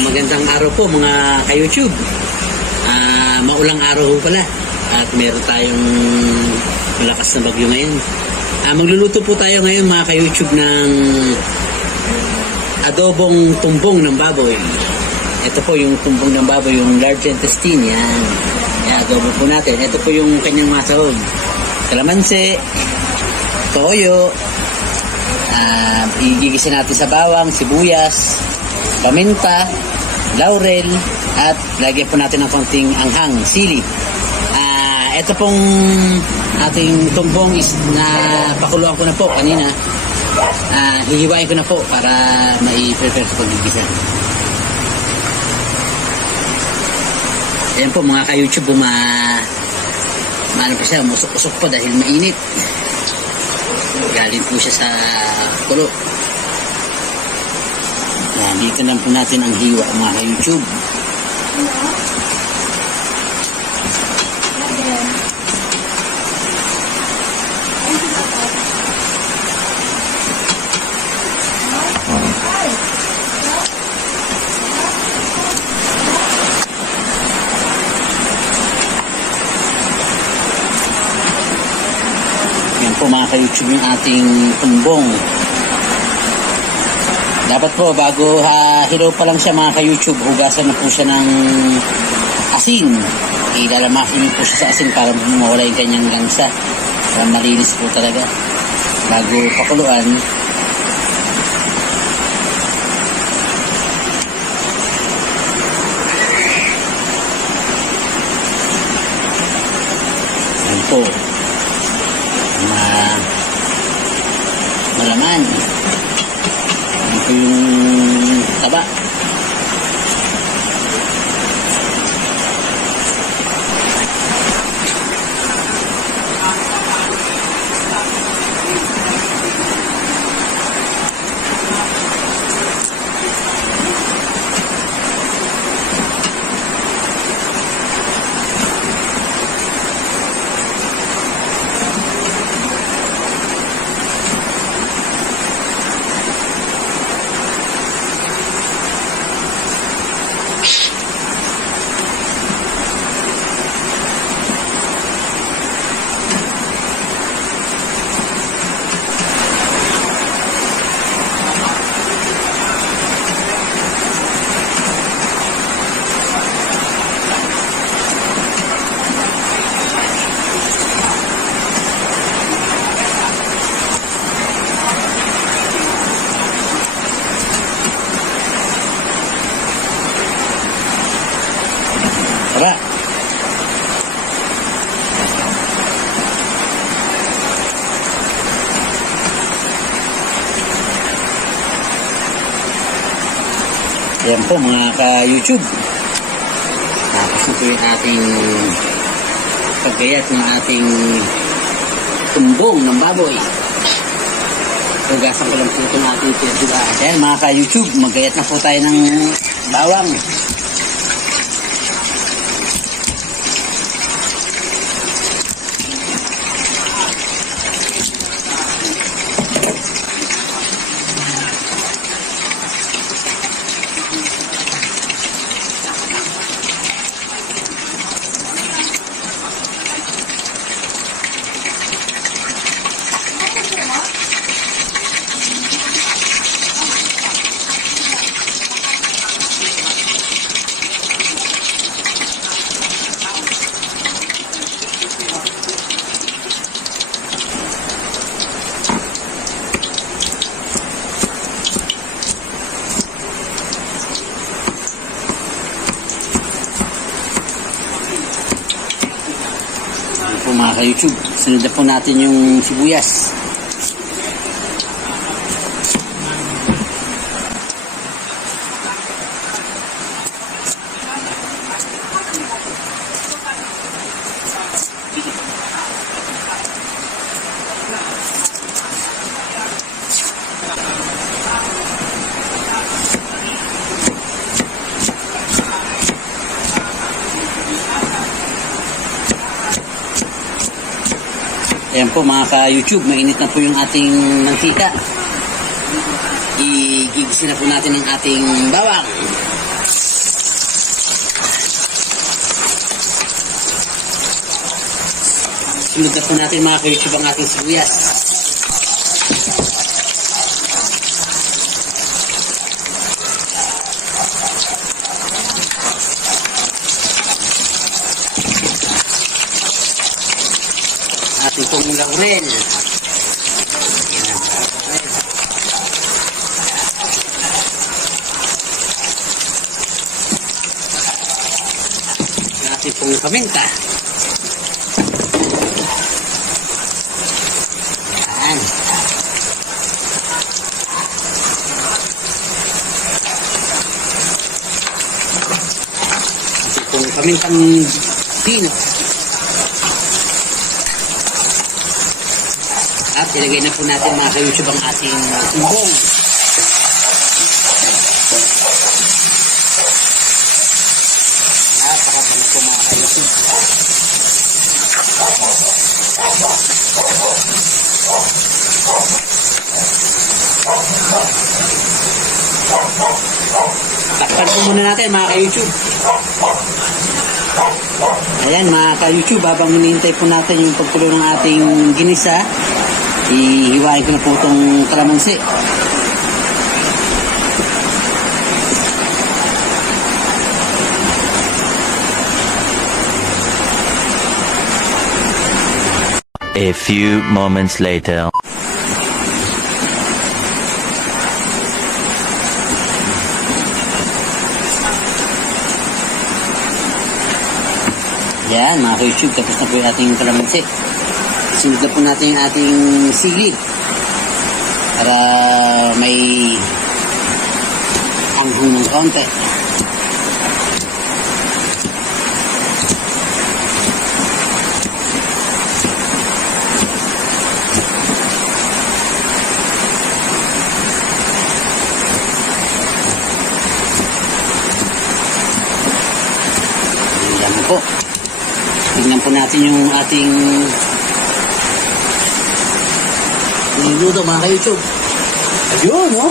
Magandang araw po mga ka-YouTube. Maulang araw po pala at meron tayong malakas na bagyo ngayon. Magluluto po tayo ngayon mga ka-YouTube ng adobong tumbong ng baboy. Ito po yung tumbong ng baboy, yung large intestine. Yan. Adobo po natin. Ito po yung kanyang masahog. Kalamansi, toyo, igigisa natin sa bawang, sibuyas, paminta, laurel, at lagyan po natin ng konting anghang, sili. Ito pong ating tumbong is na pakuluan ko na po kanina. Hihiwain ko na po para mai-prepare sa pagigisa. Ayan po mga ka-YouTube, maano po siya, musok-usok po dahil mainit. Galing po siya sa kulo. Dito lang po natin ang hiwa mga ka-YouTube. Yan po mga ka-YouTube yung ating tumbong. Dapat po bago hilaw pa lang siya mga ka-YouTube, hugasan na po siya ng asin. Ilalamakin po siya sa asin para mawala yung kanyang lansa. Para malinis po talaga. Bago pakuluan. Yan po. Malaman. Ito yung taba. Tara. Yan po mga ka-YouTube. Tapos ito yung ating paggayat ng ating tumbong ng baboy. Hugasan ko lang po itong ating pinagula. Ayan mga ka-YouTube, maggayat na po tayo ng bawang. Mga ka-YouTube, sunod na po natin yung sibuyas. Ayan po mga ka-YouTube, mainit na po yung ating mantika. Igigisa na po natin ang ating bawang. Sunod na po natin mga ka-YouTube ang ating sibuyas. Ating pong laurel. Ating pong paminta. Yan. Ating pong pamintang pino. At ilagay na po natin mga ka-YouTube ang ating tumbong. Napakabango po mga ka-YouTube. Takpan po muna natin mga ka-YouTube. Ayan mga ka-YouTube, habang hinihintay po natin yung pagkulo ng ating ginisa, ihiwain ko na po itong kalamansi. A few moments later. Yan mga ka-YouTube, tapos na po yung ating kalamansi. Sunod na po natin yung ating sili para may anghang ng konti. Yan po. Tignan po natin yung ating niluluto mga ka-YouTube. Ayun, no?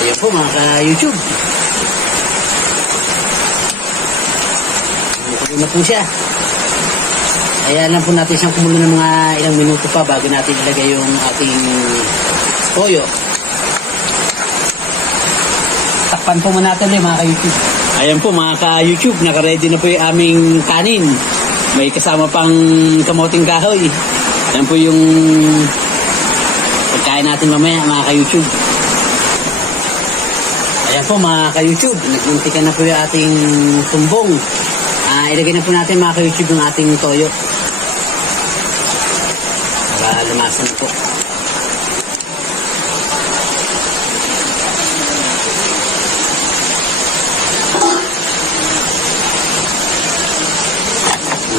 Ayun po mga ka-YouTube. Kumukulo na po siya. Kaya lang po natin siyang kumulo ng mga ilang minuto pa bago natin ilagay yung ating toyo. Takpan po muna natin mga ka-YouTube. Ayan po mga ka-YouTube, naka-ready na po yung aming kanin. May kasama pang kamoting kahoy. Ayan po yung pagkain natin mamaya mga ka-YouTube. Ayan po mga ka-YouTube, nagmuntikan na po yung ating tumbong. Ilagay na po natin mga ka-YouTube yung ating toyo. Para lumasan na po.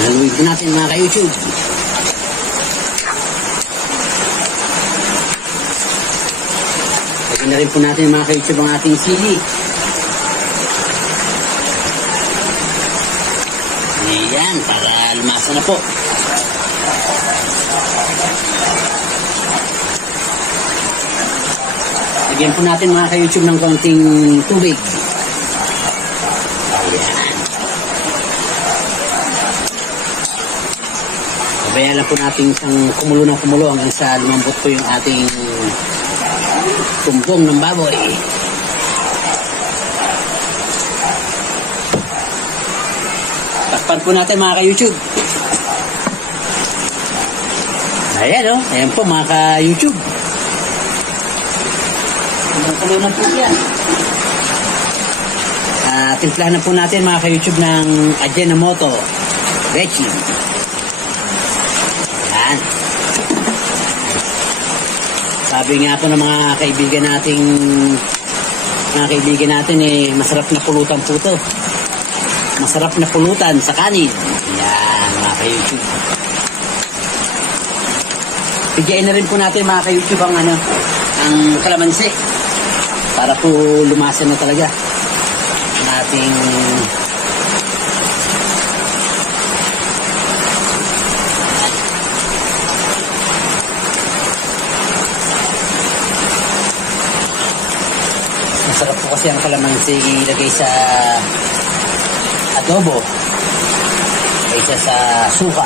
Haluin po natin mga ka-YouTube. Lagyan na rin po natin mga ka-YouTube ang ating sili. Ayan, para lumasa na po. Lagyan po natin mga ka-YouTube ng konting tubig. Ayan. Sabayan lang po natin isang kumulo ng kumulo hanggang sa lumambot po yung ating tumbong ng baboy. Takpan po natin mga ka-YouTube. Ayan o. Ayan po mga ka-YouTube. Kumulo na po yan. Timplahan na po natin mga ka-YouTube ng Ajinomoto Rechi. Ayan. Sabi nga po ng mga kaibigan natin masarap na pulutan po ito. Masarap na pulutan sa kanin. Ayan mga ka-YouTube. Bigyan na rin po natin mga ka-YouTube ang kalamansi para po lumasan na talaga ang ating masarap po kasi ang kalamansi ilagay sa adobo kaysa sa suka.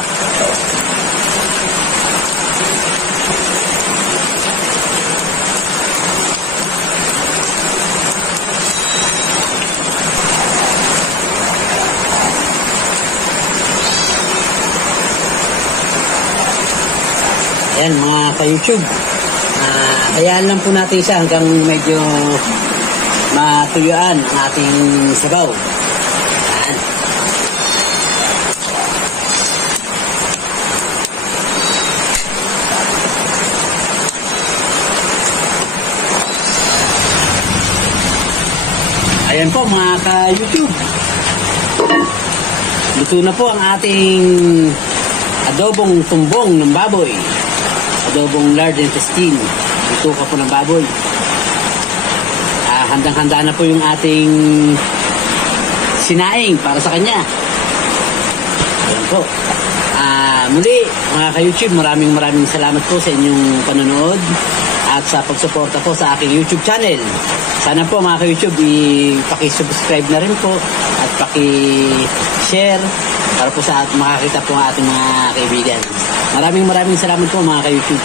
Ayan mga ka-YouTube. Hayaan lang po natin siya hanggang medyo matuyuan ang ating sabaw. Ayan. Ayan po mga ka-YouTube. Luto na po ang ating adobong tumbong ng baboy. Adobong lard intestine. Luto ka po ng baboy. Handang-handa na po yung ating sinaing para sa kanya. Ayan po. Muli, mga ka-YouTube, maraming salamat po sa inyong panonood at sa pagsuporta po sa aking YouTube channel. Sana po mga ka-YouTube, paki-subscribe na rin po at paki-share para po sa makakita po ang ating mga kaibigan. Maraming salamat po mga ka-YouTube.